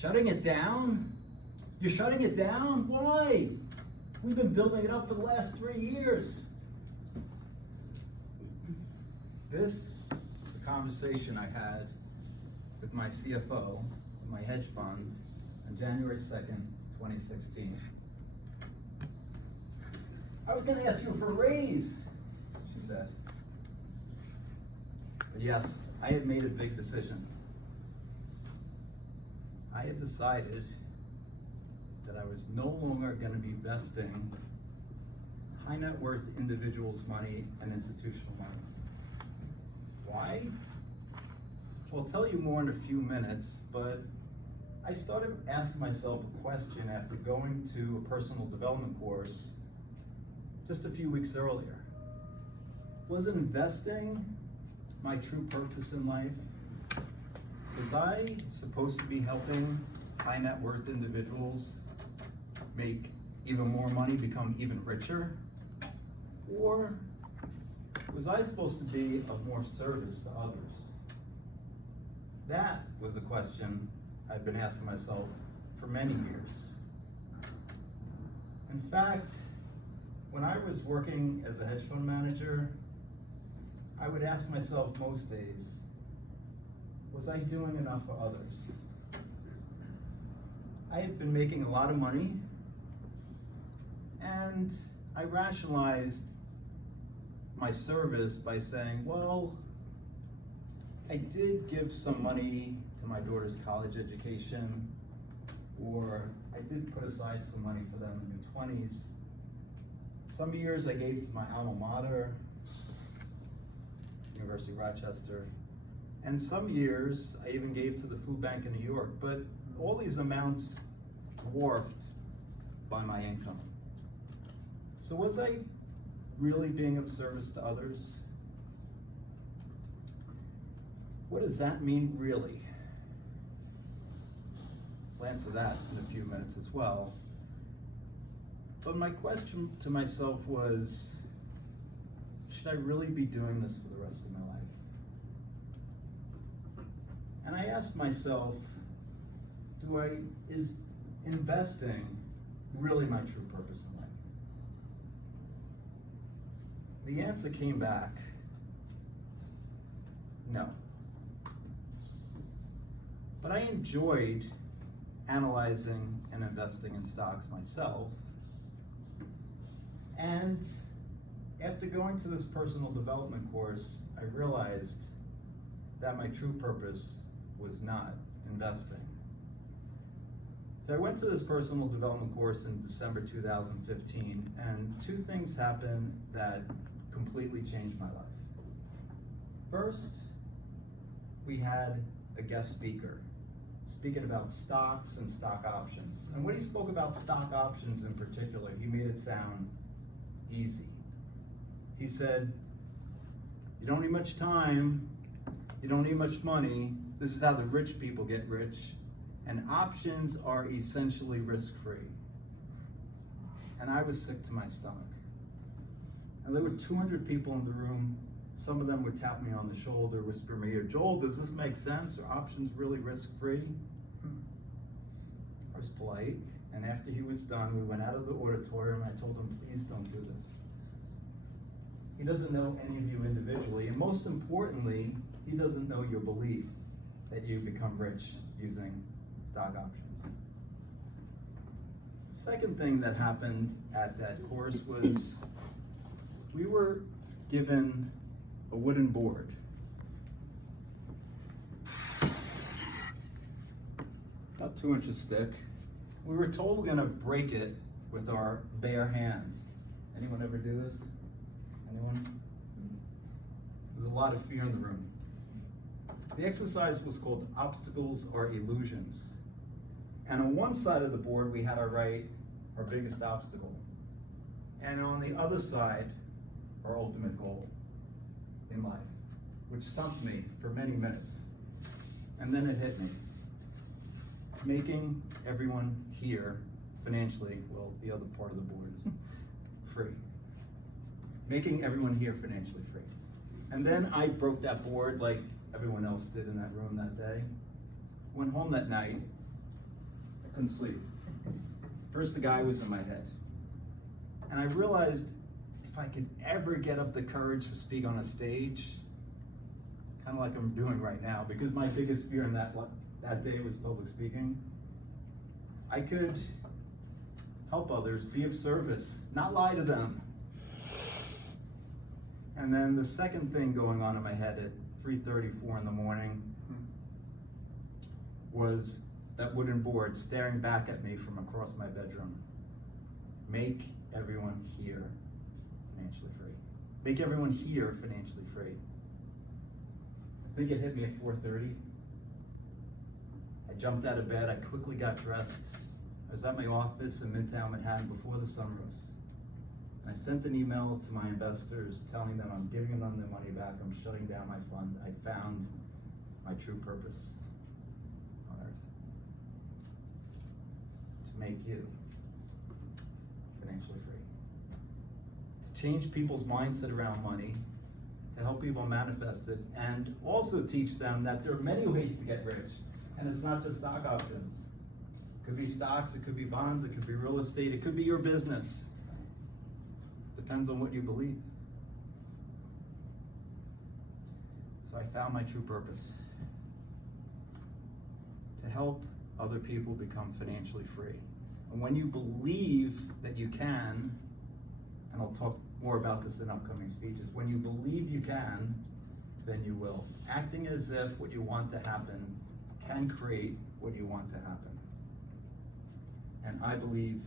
Shutting it down? You're shutting it down? Why? We've been building it up for the last 3 years. This is the conversation I had with my CFO of my hedge fund on January 2nd, 2016. I was gonna ask you for a raise, she said. But yes, I had made a big decision. I had decided that I was no longer going to be vesting high net worth individuals' money and institutional money. Why? Well, I'll tell you more in a few minutes, but I started asking myself a question after going to a personal development course just a few weeks earlier. Was investing my true purpose in life? Was I supposed to be helping high net worth individuals make even more money, become even richer? Or was I supposed to be of more service to others? That was a question I've been asking myself for many years. In fact, when I was working as a hedge fund manager, I would ask myself most days, was I doing enough for others? I had been making a lot of money, and I rationalized my service by saying, well, I did give some money to my daughter's college education, or I did put aside some money for them in their 20s. Some years I gave to my alma mater, University of Rochester, and some years I even gave to the food bank in New York, but all these amounts dwarfed by my income. So was I really being of service to others? What does that mean really? I'll answer that in a few minutes as well. But my question to myself was, should I really be doing this for the rest of my life? And I asked myself, is investing really my true purpose in life? The answer came back, no. But I enjoyed analyzing and investing in stocks myself. And after going to this personal development course, I realized that my true purpose was not investing. So I went to this personal development course in December 2015, and two things happened that completely changed my life. First, we had a guest speaker speaking about stocks and stock options. And when he spoke about stock options in particular, he made it sound easy. He said, you don't need much time, you don't need much money, this is how the rich people get rich, and options are essentially risk-free. And I was sick to my stomach. And there were 200 people in the room. Some of them would tap me on the shoulder, whisper in my ear, Joel, does this make sense? Are options really risk-free? I was polite, and after he was done, we went out of the auditorium, and I told him, please don't do this. He doesn't know any of you individually, and most importantly, he doesn't know your belief that you become rich using stock options. The second thing that happened at that course was we were given a wooden board. About 2 inches thick. We were told we're gonna break it with our bare hand. Anyone ever do this? Anyone? There's a lot of fear in the room. The exercise was called Obstacles or Illusions. And on one side of the board, we had our biggest obstacle. And on the other side, our ultimate goal in life, which stumped me for many minutes. And then it hit me. Making everyone here financially, well, the other part of the board is free. Making everyone here financially free. And then I broke that board like everyone else did in that room that day. Went home that night, couldn't sleep. First, the guy was in my head. And I realized if I could ever get up the courage to speak on a stage, kind of like I'm doing right now, because my biggest fear in that day was public speaking, I could help others, be of service, not lie to them. And then the second thing going on in my head at 3:34 in the morning was that wooden board staring back at me from across my bedroom. Make everyone here financially free. Make everyone here financially free. I think it hit me at 4:30. I jumped out of bed, I quickly got dressed. I was at my office in Midtown Manhattan before the sun rose. I sent an email to my investors telling them I'm giving them their money back, I'm shutting down my fund. I found my true purpose on earth. To make you financially free. To change people's mindset around money, to help people manifest it, and also teach them that there are many ways to get rich, and it's not just stock options. It could be stocks, it could be bonds, it could be real estate, it could be your business. Depends on what you believe. So I found my true purpose. To help other people become financially free. And when you believe that you can, and I'll talk more about this in upcoming speeches, when you believe you can, then you will. Acting as if what you want to happen can create what you want to happen. And I believe